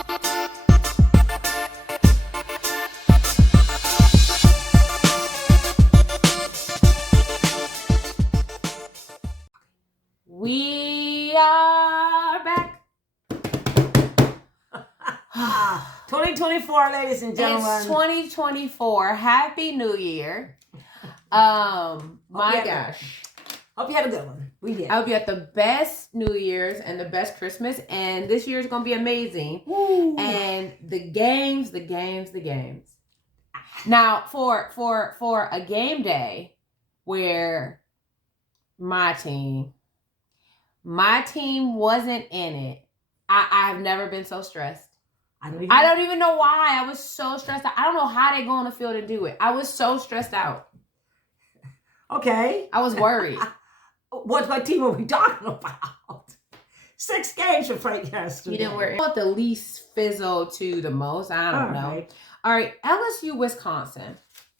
We are back. 2024, ladies and gentlemen. It's 2024. Happy New Year. My gosh. Hope you had a good one. We did. I hope you had the best New Year's and the best Christmas. And this year is going to be amazing. Woo. And the games. Now, for a game day where my team wasn't in it, I have never been so stressed. I don't even know why. I was so stressed out. I don't know how they go on the field and do it. I was so stressed out. Okay. I was worried. What team are we talking about? 6 games for Frank yesterday. You didn't worry. What the least fizzle to the most? I don't know. All right. LSU, Wisconsin.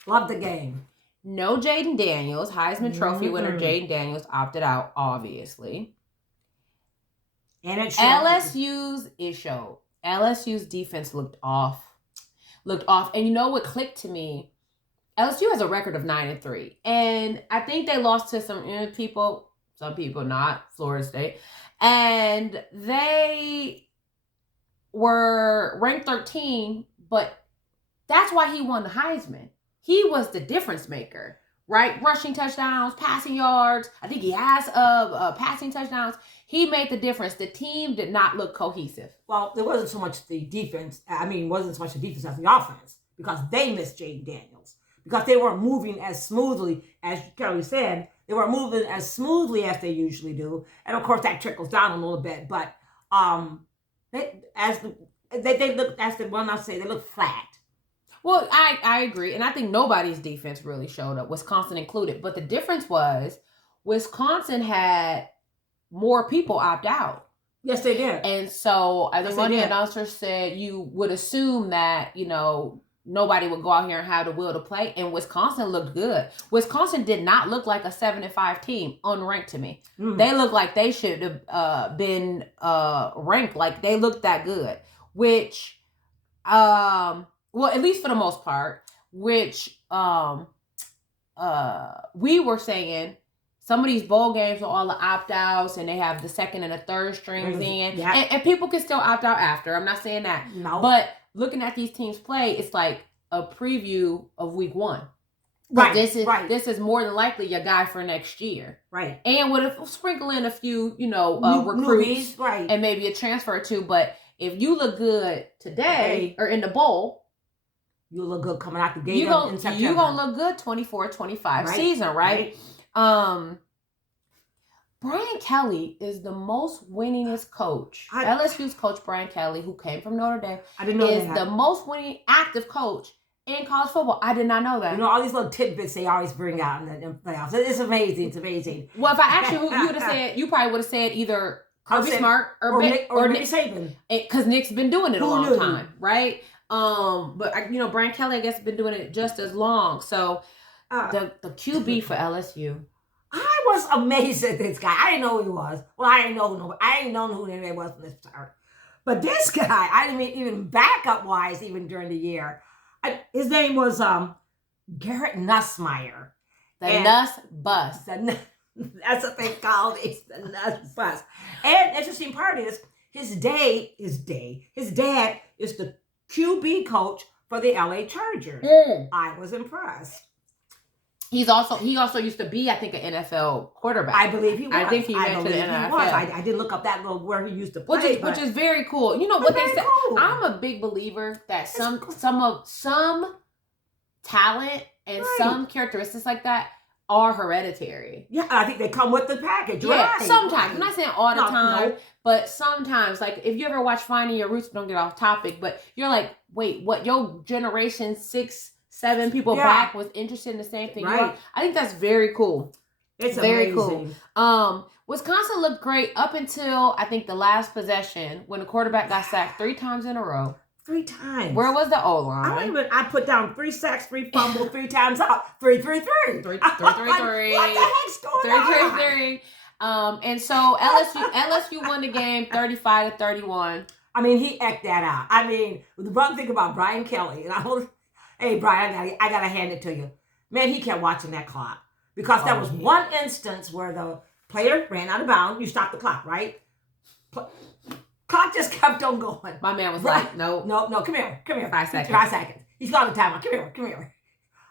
Love the game. No Jaden Daniels. Heisman Trophy winner Jaden Daniels opted out, obviously. And it showed. LSU's defense looked off. And you know what clicked to me? LSU has a record of 9-3. And I think they lost to some people, not Florida State. And they were ranked 13, but that's why he won the Heisman. He was the difference maker, right? Rushing touchdowns, passing yards. I think he has passing touchdowns. He made the difference. The team did not look cohesive. Well, there wasn't so much the defense. Wasn't so much the defense as the offense because they missed Jaden Daniels. Because they weren't moving as smoothly, as Kelly said, they weren't moving as smoothly as they usually do. And of course, that trickles down a little bit. But they look flat. Well, I agree. And I think nobody's defense really showed up, Wisconsin included. But the difference was Wisconsin had more people opt out. Yes, they did. And so I think one of the announcers said you would assume that, nobody would go out here and have the will to play. And Wisconsin looked good. Wisconsin did not look like a 7-5 team, unranked to me. Mm-hmm. They looked like they should have been ranked. Like they looked that good, which, at least for the most part, which we were saying some of these bowl games are all the opt-outs and they have the second and the third strings in. Yeah. And people can still opt out after. I'm not saying that. No. But looking at these teams play, it's like a preview of week 1. Right. This is more than likely your guy for next year. Right. And with a sprinkle in a few, recruits. Right. And maybe a transfer or two. But if you look good today or in the bowl, you'll look good coming out the gate in September. You're going to look good 24-25 season, right? Brian Kelly is the most winningest coach. LSU's coach, Brian Kelly, who came from Notre Dame, is the most winning active coach in college football. I did not know that. All these little tidbits they always bring out in the playoffs. It's amazing. It's amazing. Well, if I asked you, you probably would have said either Kirby Smart or Nick Saban. Because Nick's been doing it a long time, right? But Brian Kelly, I guess, has been doing it just as long. So the QB for LSU. I was amazed at this guy. I didn't know who he was. Well, I didn't know who anybody was from the start. But this guy, I didn't even backup wise, even during the year. His name was Garrett Nussmeier. The Nuss Bus. That's what they called it. The Nuss Bus. And interesting part is his dad is the QB coach for the LA Chargers. I was impressed. He also used to be, I think, an NFL quarterback. I believe he was. I think he went to the NFL. I did look up that little where he used to play, which is very cool. You know what they said? Cool. I'm a big believer that some talent and some characteristics like that are hereditary. Yeah, I think they come with the package. Yeah, sometimes. I'm not saying all the time, but sometimes. Like if you ever watch Finding Your Roots, don't get off topic, but you're like, wait, what? Your generation 6-7 people back was interested in the same thing. Right. I think that's very cool. It's very amazing. Cool. Wisconsin looked great up until I think the last possession when the quarterback got sacked 3 times in a row. 3 times. Where was the O-line? I put down 3 sacks, 3 fumbles, 3 times out. 3-3-3. 3-3-3. What the heck's going on? 3-3-3. And so LSU won the game 35-31. I mean, he act that out. I mean, the brother think about Brian Kelly, and hey Brian, I gotta hand it to you, man. He kept watching that clock because there was one instance where the player ran out of bounds. You stop the clock, right? Clock just kept on going. My man was like, no, come here. 5 seconds. 5 seconds. He's got the timeout. Come here.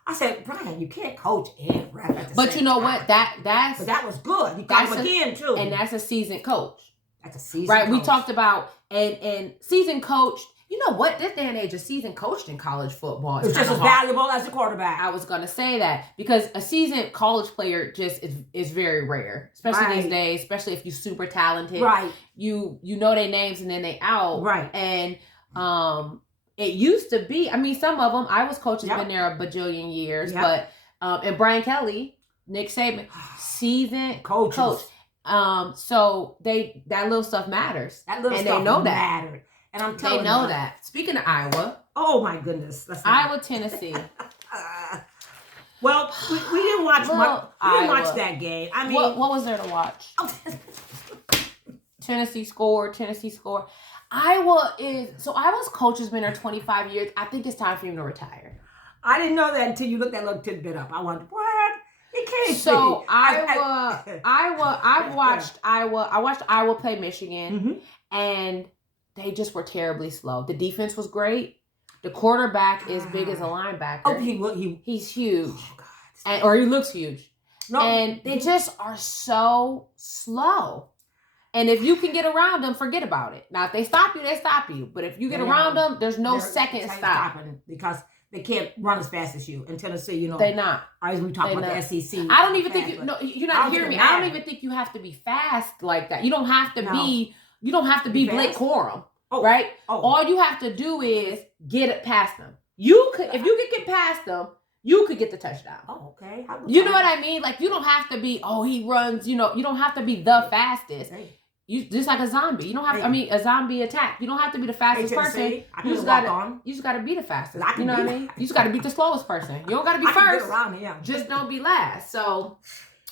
I said, Brian, you can't coach and ref at the But same you know time. what? But that was good. He got him again too. And that's a seasoned coach. That's a seasoned right. coach. We talked about and seasoned coach. You know what? This day and age, a seasoned coach in college football is just as valuable as a quarterback. I was going to say that because a seasoned college player just is very rare, especially these days. Especially if you're super talented, right? You know their names and then they out, right? And it used to be. I mean, some of them. Iowa's coach has been there a bajillion years, but and Brian Kelly, Nick Saban, seasoned coach. So that little stuff matters. That little stuff they know mattered. And I'm telling you. They know that. Speaking of Iowa. Oh, my goodness. Iowa, Tennessee. Well, we didn't watch much. We didn't watch that game. I mean. What was there to watch? Tennessee scored. Iowa's coach has been there 25 years. I think it's time for him to retire. I didn't know that until you looked that little tidbit up. I wondered, what? He can't So I watched Iowa play Michigan, and they just were terribly slow. The defense was great. The quarterback is big as a linebacker. Oh, he's huge. Oh, God. Or he looks huge. No, and they just are so slow. And if you can get around them, forget about it. Now, if they stop you, they stop you. But if you get around them, there's no second stop. Because they can't run as fast as you. In Tennessee, they're not. As we talk about the SEC. I don't even think you're not hearing me. I don't even think you have to be fast like that. You don't have to be. You don't have to be Blake Corum. Right? All you have to do is get it past them. If you could get past them, you could get the touchdown. Oh, okay. You know what I mean? Like, you don't have to be, he runs, you don't have to be the fastest. You just like a zombie. You don't have to, a zombie attack. You don't have to be the fastest person. You just gotta be the fastest. You know what I mean? You just gotta beat the slowest person. You don't gotta be first. Just don't be last. So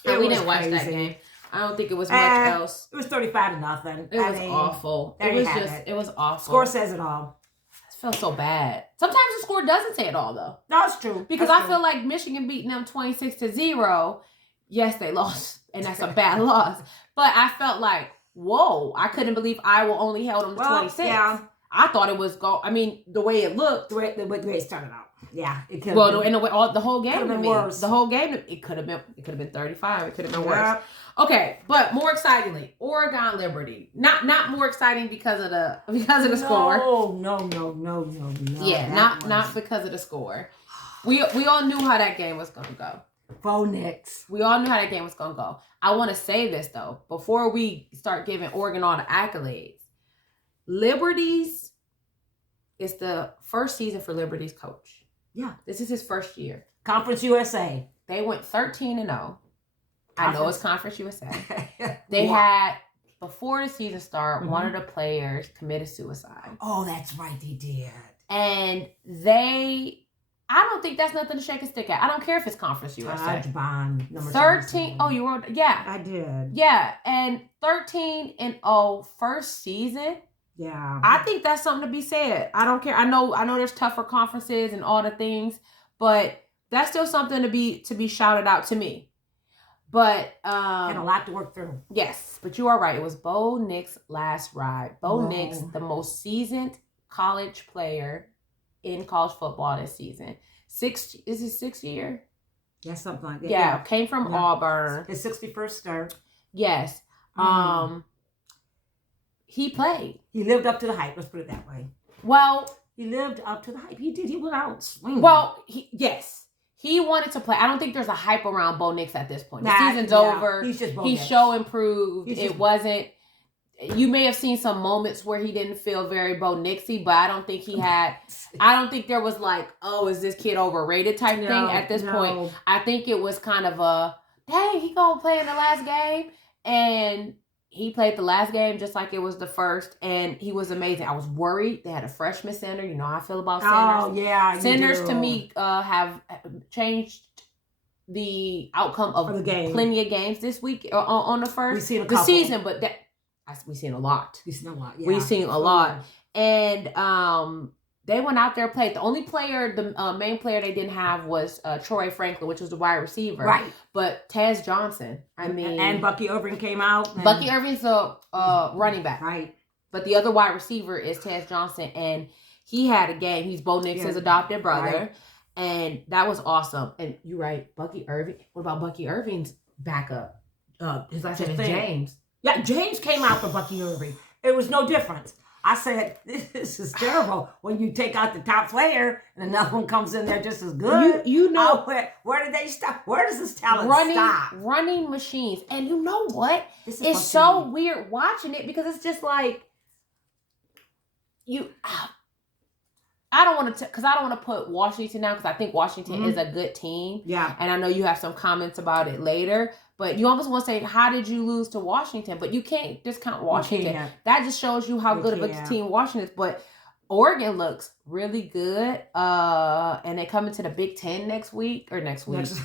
we didn't watch that game. I don't think it was much else. It was 35-0. It was awful. It was awful. Score says it all. I feel so bad. Sometimes the score doesn't say it all, though. No, it's true. Because I feel like Michigan beating them 26-0. Yes, they lost, and that's a bad loss. But I felt like, whoa, I couldn't believe Iowa only held them to 26. Yeah. I thought it was the way it looked. The way it started out. Yeah, it could. Well, in the way the whole game could have been worse. The whole game, it could have been 35. It could have been worse. Okay, but more excitingly, Oregon Liberty. Not more exciting because of the score. No. Yeah, not because of the score. We all knew how that game was gonna go. Bo Nix. We all knew how that game was gonna go. I want to say this though before we start giving Oregon all the accolades. Liberty's is the first season for Liberty's coach. Yeah, this is his first year. Conference USA. They went 13-0. I know it's Conference USA. They had, before the season started, one of the players committed suicide. Oh, that's right, they did. And I don't think that's nothing to shake a stick at. I don't care if it's Conference USA. Bond, number 13. Oh, you wrote, yeah. I did. Yeah, and 13-0 first season. Yeah. I think that's something to be said. I don't care. I know there's tougher conferences and all the things, but that's still something to be shouted out to me. But and a lot to work through. Yes, but you are right. It was Bo Nix's last ride. Bo Nix, the most seasoned college player in college football this season. Is his 6th year? Yeah, something like that. Yeah, came from Auburn. His 61st start. Yes. He played. He lived up to the hype. Let's put it that way. Well, he lived up to the hype. He did. He went out swinging. Well, he wanted to play. I don't think there's a hype around Bo Nix at this point. The season's over. He's so improved. It wasn't. You may have seen some moments where he didn't feel very Bo Nixy, but I don't think he had. I don't think there was like, oh, is this kid overrated type thing at this point. I think it was kind of a, dang, he gonna play in the last game, and he played the last game just like it was the first, and he was amazing. I was worried. They had a freshman center. You know how I feel about centers. Oh, yeah. Centers, to me, have changed the outcome of the game. Plenty of games this week on the first the season. But we've seen a lot. We've seen a lot. Yeah. We've seen a lot. And they went out there, played. The only player, the main player they didn't have was Troy Franklin, which was the wide receiver. Right. But Taz Johnson, I mean. And Bucky Irving came out. Bucky Irving's a running back. Right. But the other wide receiver is Taz Johnson. And he had a game. He's Bo Nix's adopted brother. Right. And that was awesome. And you're right, Bucky Irving. What about Bucky Irving's backup? His last name is James. Yeah, James came out for Bucky Irving. It was no difference. I said, this is terrible when you take out the top player and another one comes in there just as good. You know. Where did they stop? Where does this talent stop? Running machines. And you know what? It's so weird watching it because it's just like, I don't want to put Washington down because I think Washington is a good team. Yeah. And I know you have some comments about it later, but you almost want to say, how did you lose to Washington? But you can't discount Washington. That just shows you how good of a team Washington is. But Oregon looks really good. And they come into the Big Ten next week. It's going to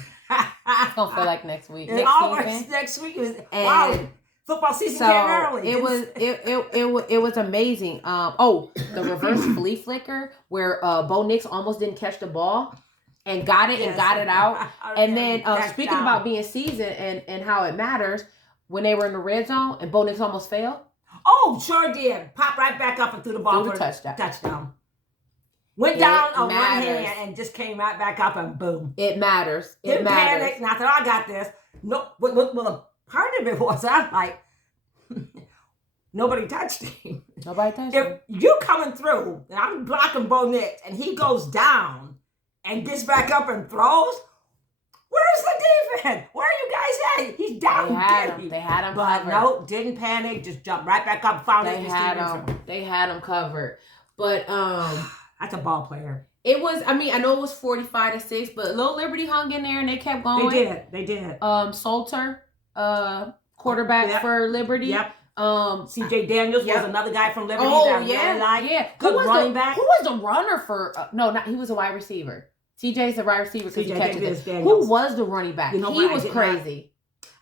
feel like next week. Next week. Wow. Football season came early. It was amazing. The reverse flea flicker where Bo Nix almost didn't catch the ball and got it and got it out. And then speaking about being seasoned and how it matters, when they were in the red zone and Bo Nix almost fell. Oh, sure did. Popped right back up and threw the ball for a touchdown. Went down on one hand and just came right back up and boom. It matters. Didn't panic. Not that I got this. No, well, part of it was I'm like, nobody touched him. If you coming through and I'm blocking Bo Nix and he goes down and gets back up and throws, where's the defense? Where are you guys at? He's down. They had him but covered. No, didn't panic. Just jumped right back up. Found They had him covered. But that's a ball player. It was. I mean, I know it was 45-6, but Little Liberty hung in there and they kept going. They did. Salter. Quarterback for Liberty. Yep. C.J. Daniels was another guy from Liberty. Good running back. Who was the runner for? He was a wide receiver. C.J.'s a wide receiver because he catches it. Who was the running back? He was crazy.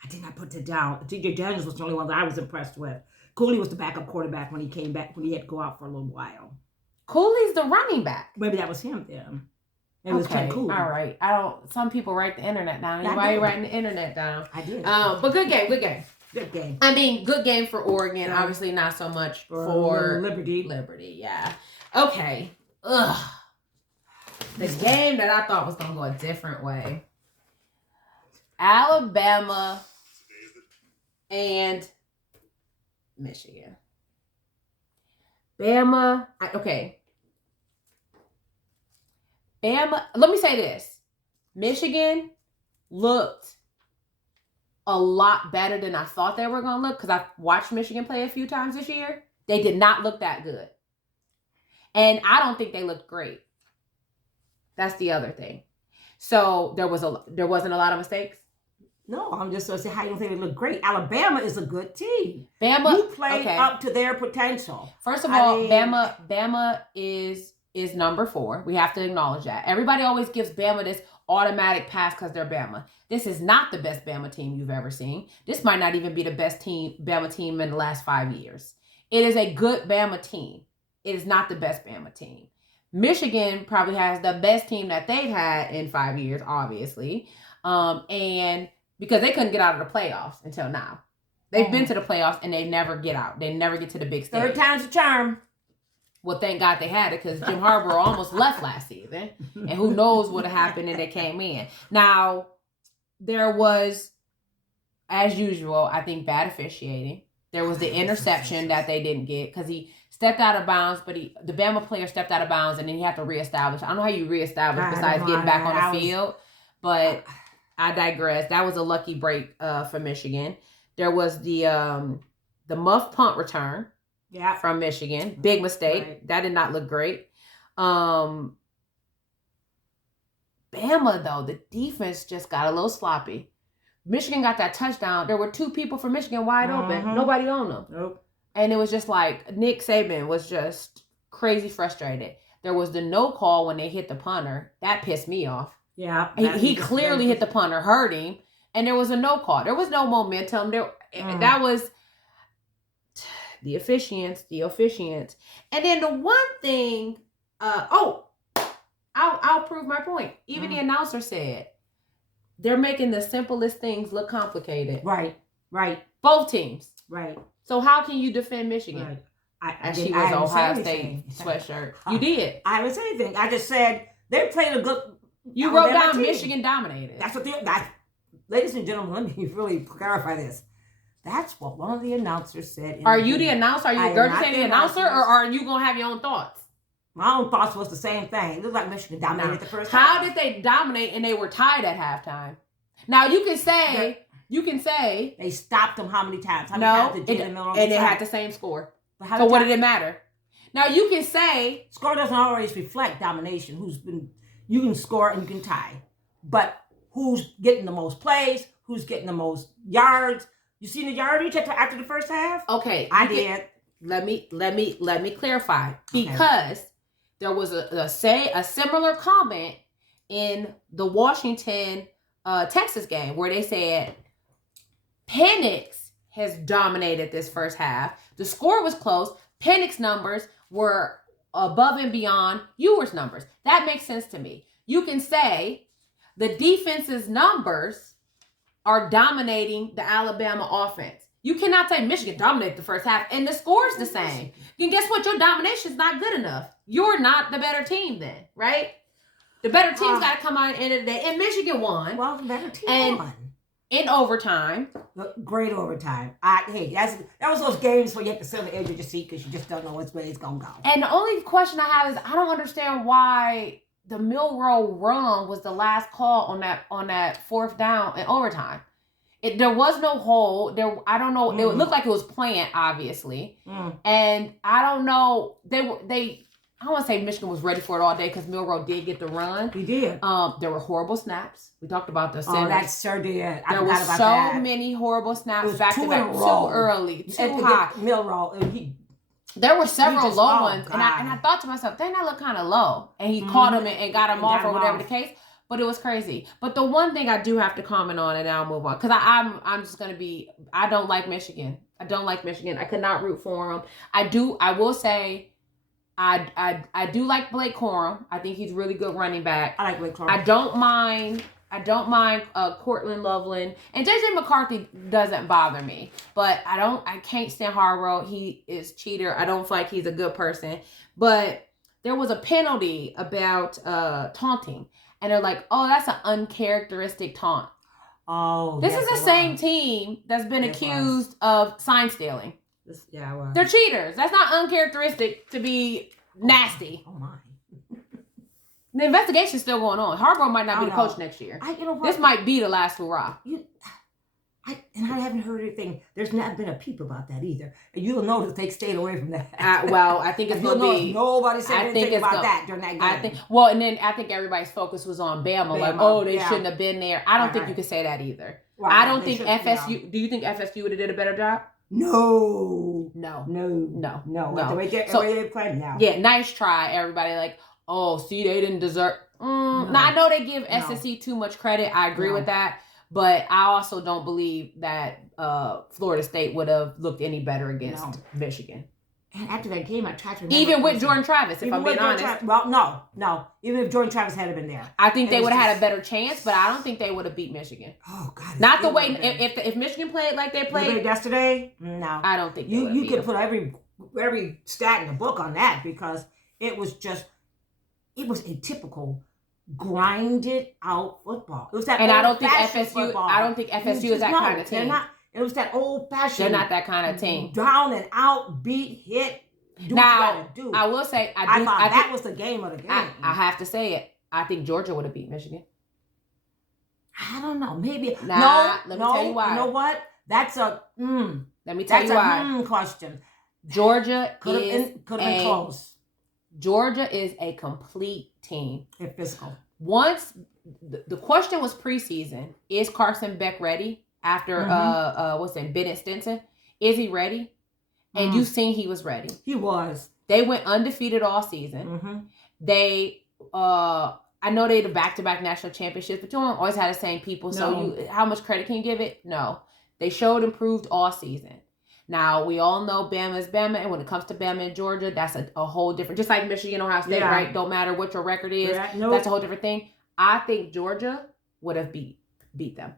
I did not put it down. C.J. Daniels was the only one that I was impressed with. Cooley was the backup quarterback when he came back, when he had to go out for a little while. Cooley's the running back. Maybe that was him then. It was Ken Cooley. All right. Some people write the internet down. Why are you writing the internet down? I did. But good game. Good game. I mean, good game for Oregon. Obviously, not so much for Liberty. Liberty, yeah. Okay. Ugh. The game that I thought was going to go a different way. Alabama and Michigan. Bama. Bama. Let me say this. Michigan looked a lot better than I thought they were going to look because I watched Michigan play a few times this year. They did not look that good. And I don't think they looked great. That's the other thing. So there wasn't a lot of mistakes. No, I'm just going to say how you don't think they look great. Alabama is a good team. You played up to their potential. First of all, Bama is number 4. We have to acknowledge that. Everybody always gives Bama this automatic pass because they're Bama. This is not the best Bama team you've ever seen. This might not even be the best Bama team in the last 5 years. It is a good Bama team. It is not the best Bama team. Michigan probably has the best team that they've had in 5 years, obviously. And because they couldn't get out of the playoffs until now. They've been to the playoffs and they never get out. They never get to the big stage. Third time's a charm. Well, thank God they had it because Jim Harbaugh almost left last season. And who knows what happened if they came in. Now, there was, as usual, I think, bad officiating. There was the interception that they didn't get because he stepped out of bounds, but the Bama player stepped out of bounds and then he had to reestablish. I don't know how you reestablish besides getting back on the field, but I digress. That was a lucky break for Michigan. There was the muff punt return from Michigan. Big mistake. Right. That did not look great. Bama, though, the defense just got a little sloppy. Michigan got that touchdown. There were 2 people from Michigan wide open. Nobody owned them. Nope. And it was just like Nick Saban was just crazy frustrated. There was the no call when they hit the punter. That pissed me off. Yeah. He clearly hit the punter, hurt him, and there was a no call. There was no momentum. That was the officiants. And then the one thing, I'll prove my point. Even the announcer said they're making the simplest things look complicated. Right. Both teams. Right. So how can you defend Michigan? Right. She was Ohio State sweatshirt. You did. I haven't said anything. I just said they played a good. You wrote down team. Michigan dominated. That's what ladies and gentlemen, let me really clarify this. That's what one of the announcers said. Are you the announcer? Are you regurgitating the announcer, or are you gonna have your own thoughts? My own thoughts was the same thing. It looked like Michigan dominated the first half. How did they dominate and they were tied at halftime? Now you can say they stopped them how many times? How many times did Jalen Milroe and they had the same score. So what did it matter? Now you can say score doesn't always reflect domination. You can score and you can tie, but who's getting the most plays? Who's getting the most yards? You seen the yardage after the first half? Okay, I did. Let me clarify, because there was a similar comment in the Washington Texas game where they said Penix has dominated this first half. The score was close. Penix numbers were above and beyond Ewers numbers. That makes sense to me. You can say the defense's numbers are dominating the Alabama offense. You cannot say Michigan dominated the first half and the score's the same. Then guess what? Your domination is not good enough. You're not the better team then, right? The better team's got to come out at the end of the day. And Michigan won. Well, the better team won. In overtime. Great overtime. That was those games where you have to sit on the edge of your seat because you just don't know which way it's going to go. And the only question I have is I don't understand why the Milroe run was the last call on that fourth down in overtime. There was no hole. I don't know. It looked like it was planned, obviously. And I don't know. I don't want to say Michigan was ready for it all day because Milroe did get the run. He did. There were horrible snaps. We talked about the centers. Oh, that sure did. There were so many horrible snaps back to back. Too early. Too high. Milroe. There were several low ones. And I thought to myself, dang, that looked kind of low. And he caught him and got him off or whatever the case. But it was crazy. But the one thing I do have to comment on, and I'll move on, because I'm just going to be, I don't like Michigan. I could not root for him. I will say, I do like Blake Corum. I think he's a really good running back. I like Blake Corum. I don't mind Cortland Loveland. And JJ McCarthy doesn't bother me. But I can't stand Harbaugh. He is cheater. I don't feel like he's a good person. But there was a penalty about taunting. And they're like, oh, that's an uncharacteristic taunt. Oh, this is the same team that's been accused of sign stealing. Yeah, well. They're cheaters. That's not uncharacteristic to be nasty. Oh my. The investigation's still going on. Harbaugh might not be the coach next year. This might be the last hurrah. I haven't heard anything. There's not been a peep about that either. And you'll notice they stayed away from that. I think it's going to be. Nobody said anything about that during that game. And then I think everybody's focus was on Bama. They shouldn't have been there. I don't think you can say that either. Right, I don't think FSU. Yeah. Do you think FSU would have did a better job? No. The way they played now. Yeah, nice try, everybody. Like, oh, see, they didn't deserve. Now, I know they give SSC too much credit. I agree with that. But I also don't believe that Florida State would have looked any better against Michigan. And after that game, I tried to remember. Even with Jordan Travis, if I'm being honest. No. Even if Jordan Travis had been there. I think they would have had a better chance, but I don't think they would have beat Michigan. Oh, God. Not the way, if Michigan played like they played yesterday, no. I don't think you could put every stat in the book on that because it was a typical grinded out football. It was that I don't think FSU is that kind of team. It was that old fashioned. They're not that kind of team. Down and out, beat, hit. Do what you gotta do. I will say, I thought that was the game of the game. I have to say it. I think Georgia would have beat Michigan. I don't know. Maybe. Let me tell you why. You know what? That's a. Let me tell you why. That's a question. Georgia could have been close. Georgia is a complete team. They're physical. Once the question was preseason, is Carson Beck ready after Bennett Stinson? Is he ready? And you've seen he was ready. He was. They went undefeated all season. They I know they the back-to-back national championships, but you don't always have the same people. No. So how much credit can you give it? No. They showed improved all season. Now, we all know Bama is Bama, and when it comes to Bama and Georgia, that's a whole different, just like Michigan, Ohio State, right? Don't matter what your record is. Nope. That's a whole different thing. I think Georgia would have beat them.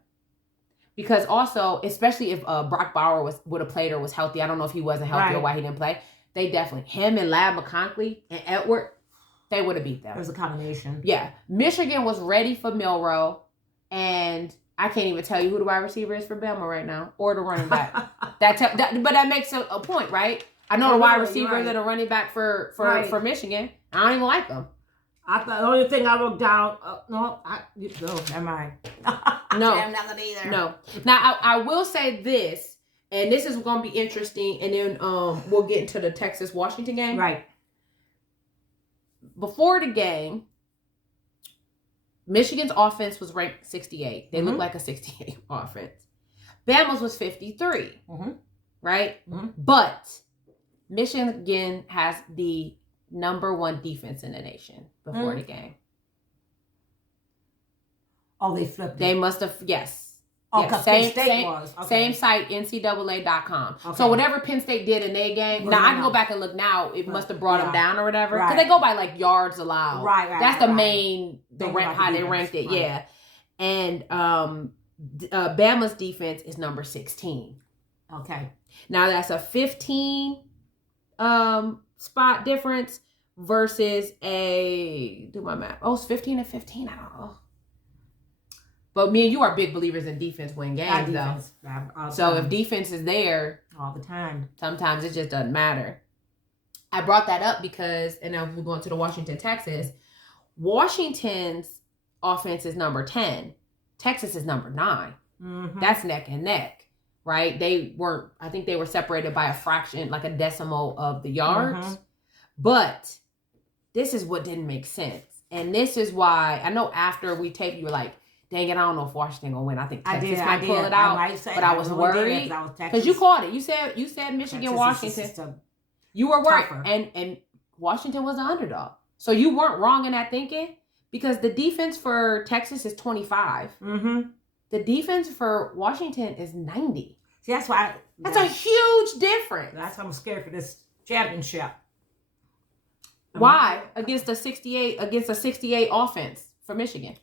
Because also, especially if Brock Bauer would have played or was healthy, I don't know if he wasn't healthy or why he didn't play. They definitely, him and Lab McConkey and Edward, they would have beat them. It was a combination. Yeah. Michigan was ready for Milroe, and I can't even tell you who the wide receiver is for Bama right now, or the running back. But that makes a point, right? I know the wide receiver that are running back for Michigan. I don't even like them. I thought the only thing I wrote down. Never mind. No, I'm not gonna either. No. Now I will say this, and this is going to be interesting, and then we'll get into the Texas-Washington game. Right. Before the game, Michigan's offense was ranked 68. They looked like a 68 offense. Bama's was 53. Right? But Michigan has the number 1 defense in the nation before the game. Oh, they flipped it. They must have, yes. Oh, because Penn State was. Okay. Same site, NCAA.com. Okay. So whatever Penn State did in their game, now I can go back and look now. It must have brought them down or whatever. Because they go by like yards allowed. Right. That's the main, how they ranked it. Right. Yeah. And Bama's defense is number 16. Okay. Now that's a 15 spot difference versus do my math. Oh, it's 15 and 15. I don't know. But me and you are big believers in defense win games, though. So if defense is there all the time, sometimes it just doesn't matter. I brought that up because, and now we're going to the Washington, Texas. Washington's offense is number 10. Texas is number 9. That's neck and neck, right? I think they were separated by a fraction, like a decimal of the yards. But this is what didn't make sense. And this is why, I know after we taped, you were like, dang it, I don't know if Washington gonna win. I think Texas might pull it out. But I was worried because you called it. You said Michigan, Washington. You were right, and Washington was the underdog. So you weren't wrong in that thinking because the defense for Texas is 25. The defense for Washington is 90. See, that's why. That's a huge difference. That's why I'm scared for this championship. Why against a 68 offense for Michigan?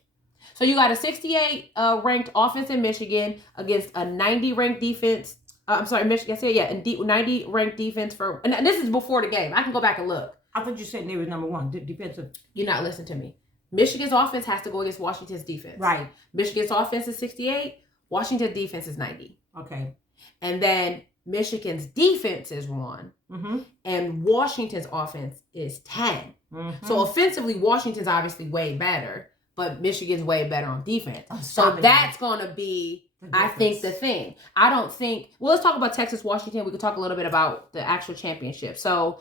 So you got a 68 ranked offense in Michigan against a 90 ranked defense. Michigan. A 90 ranked defense for. And this is before the game. I can go back and look. I thought you said they were number 1 defensive. You're not listening to me. Michigan's offense has to go against Washington's defense. Right. Michigan's offense is 68. Washington's defense is 90. Okay. And then Michigan's defense is 1. And Washington's offense is 10. So offensively, Washington's obviously way better. But Michigan's way better on defense. So that's going to be, I think, the thing. I don't think... Well, let's talk about Texas, Washington. We could talk a little bit about the actual championship. So,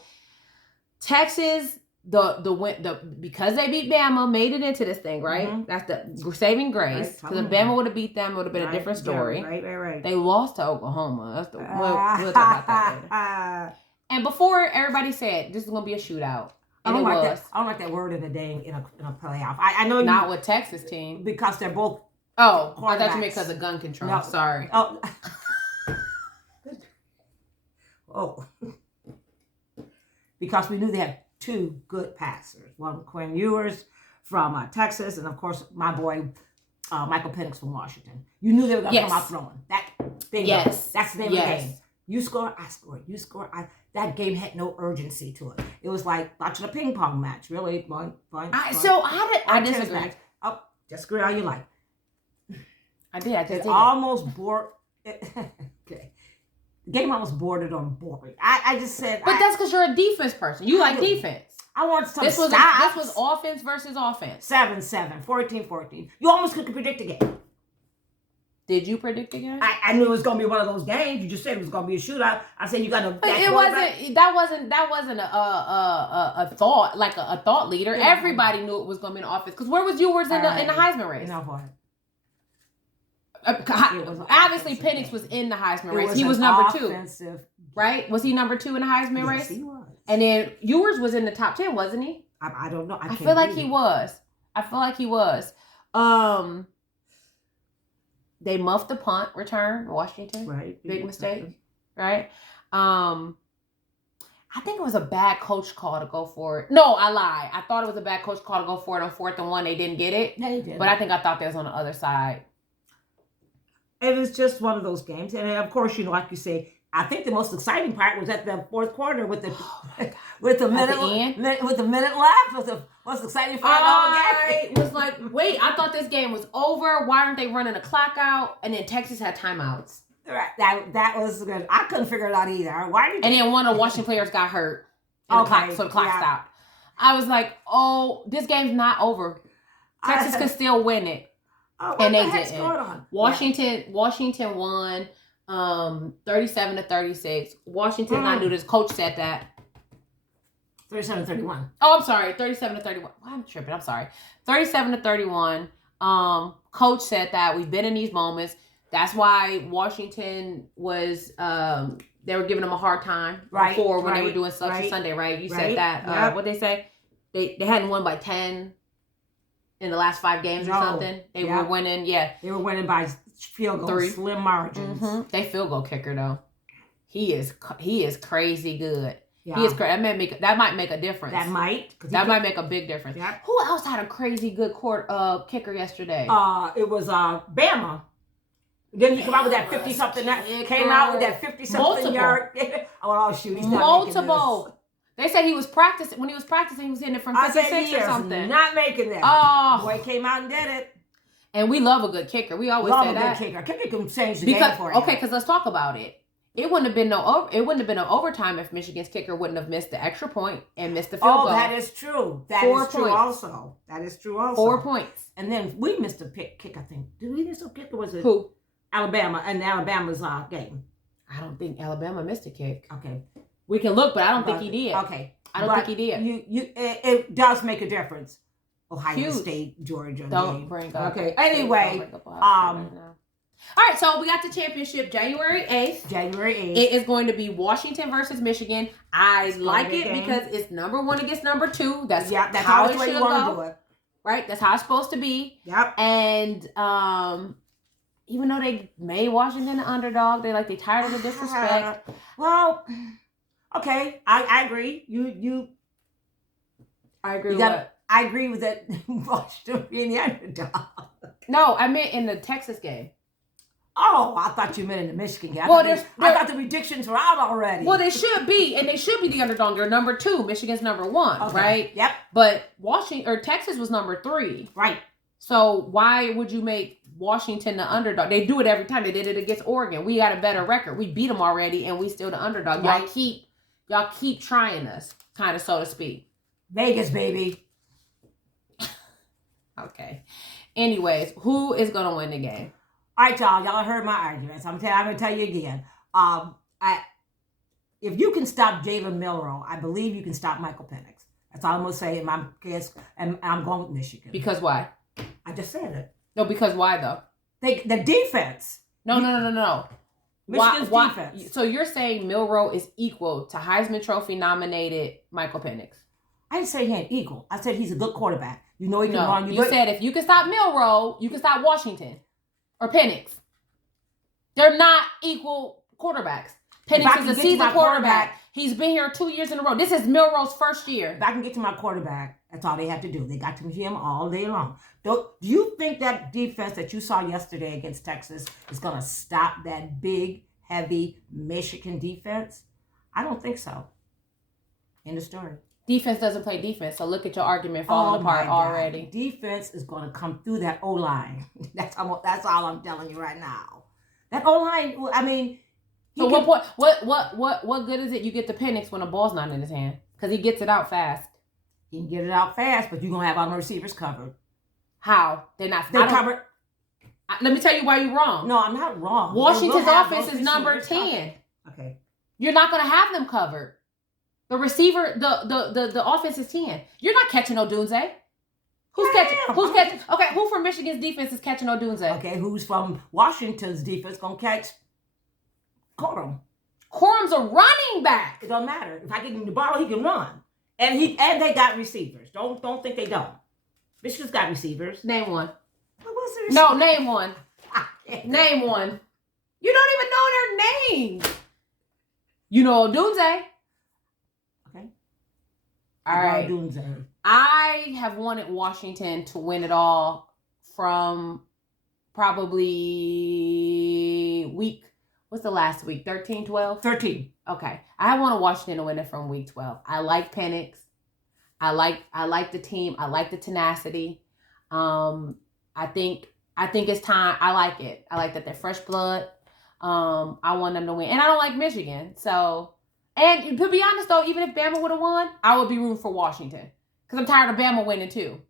Texas, because they beat Bama, made it into this thing, right? That's the saving grace. Because if Bama would have beat them, it would have been a different story. Right. They lost to Oklahoma. That's we'll talk about that later. And before everybody said, this is going to be a shootout. I don't like that word in a playoff. I know not with Texas team because they're both. Oh, I thought you meant because of gun control. No. Sorry. Oh, because we knew they had 2 good passers. One, Quinn Ewers from Texas, and of course my boy Michael Penix from Washington. You knew they were going to come out throwing that thing. Yes, that's the name of the game. You score, I score. You score, that game had no urgency to it. It was like watching a ping pong match, really. I disagree. Oh, disagree all you like. I did. It almost bored. Okay. The game almost bordered on boring. I just said. But that's because you're a defense person. You like defense. I want some This was offense versus offense. 7-7, 14-14. You almost couldn't predict the game. Did you predict the game? I knew it was going to be one of those games. You just said it was going to be a shootout. I said you got to. It wasn't. That wasn't a thought, like a thought leader. Yeah. Everybody knew it was going to be an offense. Because where was yours in the Heisman race? You know what? Obviously, Penix was in the Heisman race. He was number 2, right? Was he number 2 in the Heisman race? Yes, he was. And then yours was in the top 10, wasn't he? I don't know. I feel like he was. They muffed the punt return, Washington. Right. Big mistake. Right. I think it was a bad coach call to go for it. No, I lie. I thought it was a bad coach call to go for it on 4th and 1. They didn't get it. Yeah, they did. But I thought they was on the other side. It was just one of those games. And of course, like you say, I think the most exciting part was at the fourth quarter with the minute left. Was the most exciting part of the whole game. I was like, wait, I thought this game was over. Why aren't they running the clock out? And then Texas had timeouts. Right. That was good. I couldn't figure it out either. And then one of the Washington players got hurt. So the clock stopped. I was like, oh, this game's not over. Texas could still win it. And they didn't. Washington won 37-36. Washington, I knew this. Coach said that. 37-31. Oh, I'm sorry. 37-31. Why I'm tripping? I'm sorry. 37-31. Coach said that we've been in these moments. That's why Washington was they were giving them a hard time before when they were doing Selection Sunday, right? You said that. Yep. What'd they say? They hadn't won by 10 in the last 5 games or something. They were winning, They were winning by field goal, slim margins. Mm-hmm. They field goal kicker though. He is crazy good. Yeah. He is crazy. That might make a difference. That might make a big difference. Yeah. Who else had a crazy good kicker yesterday? It was Bama. Then you come out with that 50-something. Came out with that 50-something yard. Oh shoot, he's not multiple. They said he was practicing. When he was practicing, he was hitting it from 56 or something. Not making that. Oh, boy came out and did it. And we love a good kicker. We always say that. Kicker can change the game for you. Okay, because let's talk about it. It wouldn't have been no overtime if Michigan's kicker wouldn't have missed the extra point and missed the field goal. Oh, that is true. That is true also. 4 points. And then we missed a kick, I think. Did we miss a kick or was it who? Alabama and Alabama's game? I don't think Alabama missed a kick. Okay. We can look, but I don't think he did. Okay. I don't think he did. It does make a difference. Ohio State, Georgia. Don't bring up. Okay. Anyway, all right, so we got the championship January 8th. It is going to be Washington versus Michigan. I like it because it's number 1 against number 2. That's how it should go. Right? That's how it's supposed to be. Yep. And even though they made Washington an underdog, they tired of the disrespect. Well, okay, I agree. I agree with what? I agree with that. Washington being the underdog. No, I meant in the Texas game. Oh, I thought you meant in the Michigan game. I thought the predictions were out already. Well, they should be, and they should be the underdog. They're number 2. Michigan's number 1, right? Yep. But Texas was number 3. Right. So why would you make Washington the underdog? They do it every time. They did it against Oregon. We got a better record. We beat them already, and we still the underdog. Right. Y'all keep trying us, kind of, so to speak. Vegas, baby. Okay. Anyways, who is gonna win the game? All right, y'all. Y'all heard my arguments. I'm gonna tell you again. If you can stop Jalen Milroe, I believe you can stop Michael Penix. That's all I'm gonna say in my case, and I'm going with Michigan. Because why? I just said it. No, because why though? The defense. No. Michigan's defense. So you're saying Milroe is equal to Heisman Trophy nominated Michael Penix? I didn't say he ain't equal. I said he's a good quarterback. You know he can run. You said if you can stop Milroe, you can stop Washington or Penix. They're not equal quarterbacks. Penix is a seasoned quarterback. He's been here 2 years in a row. This is Milroe's first year. If I can get to my quarterback, that's all they have to do. They got to him all day long. Do you think that defense that you saw yesterday against Texas is going to stop that big, heavy Michigan defense? I don't think so. End of story. Defense doesn't play defense, so look at your argument falling apart already. Defense is going to come through that O-line. That's all I'm telling you right now. That O-line, I mean... So what good is it you get the Penix when a ball's not in his hand? Because he gets it out fast. He can get it out fast, but you're going to have all the receivers covered. How? They're covered. Let me tell you why you're wrong. No, I'm not wrong. Washington's offense is number 10. Okay. You're not going to have them covered. The receiver, the offense is 10. You're not catching Odunze. Who's catching? Okay, who from Michigan's defense is catching Odunze? Okay, who's from Washington's defense going to catch Corum? Corum's a running back. It don't matter. If I give him the ball, he can run. And they got receivers. Don't think they don't. Michigan's got receivers. Name one. No, name one. Name one. You don't even know their names. You know Doomsday. Okay. All right. Doomsday. I have wanted Washington to win it all from probably what's the last week? 13, 12? 13. Okay. I wanted Washington to win it from week 12. I like Penix. I like the team. I like the tenacity. I think it's time. I like it. I like that they're fresh blood. I want them to win. And I don't like Michigan. So, and to be honest though, even if Bama would have won, I would be rooting for Washington. Because I'm tired of Bama winning too.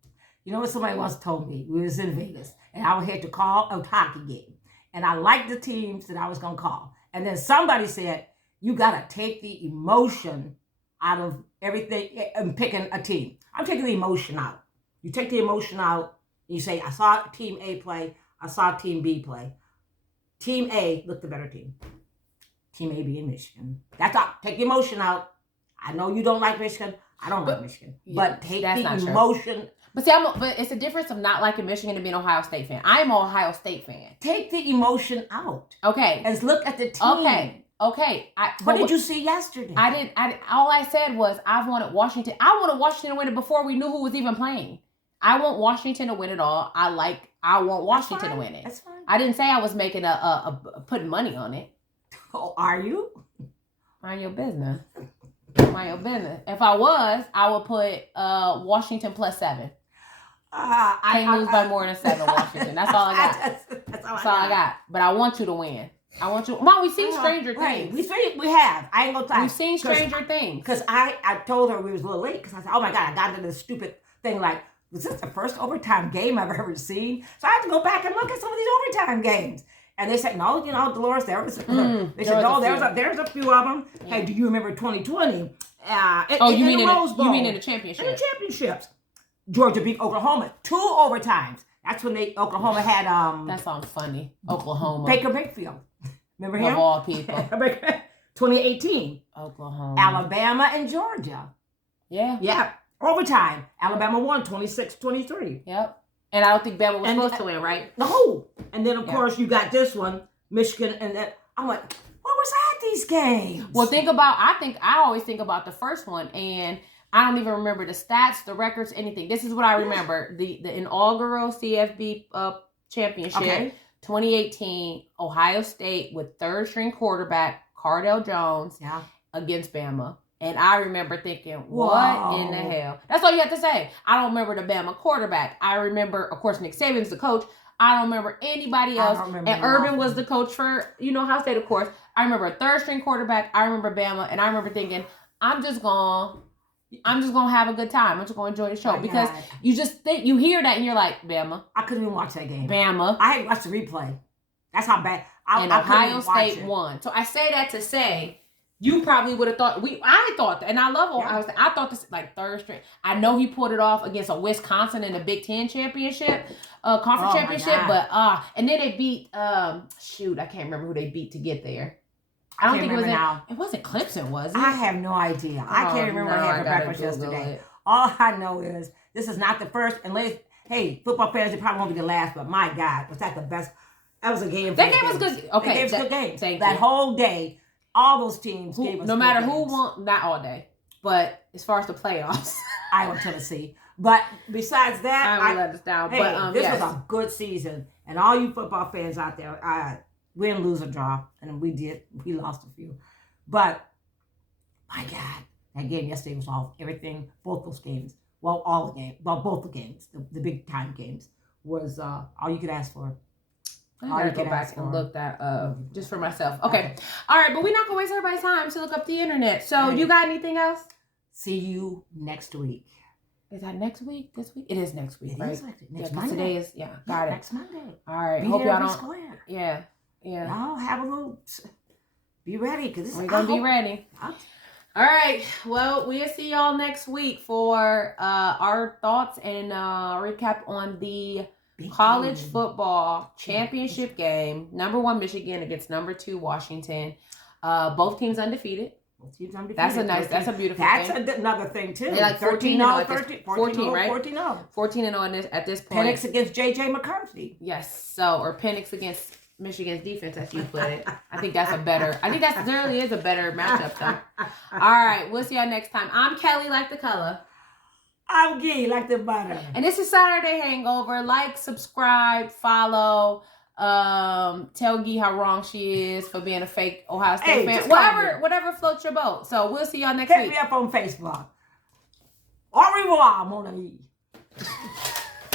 You know what somebody once told me? We was in Vegas and I was here to call a hockey game. And I liked the teams that I was going to call. And then somebody said, you got to take the emotion out of everything and picking a team. I'm taking the emotion out. You take the emotion out and you say, I saw Team A play. I saw Team B play. Team A looked the better team. Team A being Michigan. That's all. Take the emotion out. I know you don't like Michigan. I don't like Michigan. But take the emotion. But see, but it's a difference of not liking Michigan and being an Ohio State fan. I'm an Ohio State fan. Take the emotion out. Okay. And look at the team. Okay. What did you see yesterday? All I said was I wanted Washington. I wanted Washington to win it before we knew who was even playing. I want Washington to win it all. I want Washington to win it. That's fine. I didn't say I was making putting money on it. Oh, are you? Mind your business. Mind your business. If I was, I would put Washington +7. Can't lose by more than 7, Washington. That's all I got. That's all I got. But I want you to win. I want you. Mom, we've seen Stranger Things. We have. I ain't gonna lie. We've seen Stranger Things. Because I told her we was a little late because I said, oh my God, I got into this stupid thing like, was this the first overtime game I've ever seen? So I had to go back and look at some of these overtime games. And they said, no, Dolores, there was. They said, no, there's a few of them. Yeah. Hey, do you remember 2020? You mean in the championship? In the championships. Georgia beat Oklahoma 2 overtimes. That's when Oklahoma had That sounds funny. Oklahoma. Baker Mayfield. Remember him? Of all people. 2018. Oklahoma. Alabama and Georgia. Yeah. Yeah. Overtime. Alabama won 26-23. Yep. And I don't think Bama was supposed to win, right? No. And then, of course, you got this one, Michigan. And then I'm like, what was at these games? Well, I always think about the first one. And I don't even remember the stats, the records, anything. This is what I remember. The inaugural CFB championship, 2018, Ohio State with third-string quarterback Cardell Jones against Bama. And I remember thinking, what in the hell? That's all you have to say. I don't remember the Bama quarterback. I remember, of course, Nick Saban's the coach. I don't remember anybody else. And Urban was the coach for, Ohio State, of course. I remember a third-string quarterback. I remember Bama. And I remember thinking, I'm just going to have a good time. I'm just going to enjoy the show. Because you just think, you hear that and you're like, Bama. I couldn't even watch that game. Bama. I had to watch the replay. That's how bad. And Ohio State won. So I say that to say, you probably would have thought, I thought that, and I love Ohio State. I thought this like third string. I know he pulled it off against a Wisconsin in the Big Ten championship, conference championship, but and then they beat, I can't remember who they beat to get there. I don't think it wasn't Clemson, was it? I have no idea. I can't remember what I had for breakfast yesterday. All I know is this is not the first, unless, hey, football fans, they probably won't be the last, but my God, was that the best? That was a game. That game was good. Okay. That game was a good game. That whole day. All those teams gave us no matter who won, not all day, but as far as the playoffs, Iowa, Tennessee. But besides that, I let us down. Hey, but this was a good season, and all you football fans out there, win, lose, or draw, and we lost a few, but my God, that game yesterday was everything. Both those games, both the games, the big time games was all you could ask for. I gotta go back and look that up just for myself. Okay. All right, but we're not gonna waste everybody's time to look up the internet. So you got anything else? See you next week. Is that next week? This week? It is next week, right? Next Monday. Today is got it. Next Monday. All right. Hope y'all don't. Square. Yeah. Y'all have a little. Be ready because we're gonna be ready. All right. Well, we'll see y'all next week for our thoughts and recap on the college football championship game. Number 1 Michigan against number 2 Washington. Both teams undefeated. That's a beautiful thing. That's another thing too. They're like 14-0, 14, right? 14-0. 14-0 at this point. Penix against JJ McCarthy. Yes. So, or Penix against Michigan's defense, as you put it. I think that's really is a better matchup, though. All right, we'll see y'all next time. I'm Kelly, like the color. I'm Gee, like the butter. And this is Saturday Hangover. Like, subscribe, follow. Tell Gee how wrong she is for being a fake Ohio State fan. Whatever floats your boat. So we'll see y'all next week. Hit me up on Facebook. Au revoir, mon ami.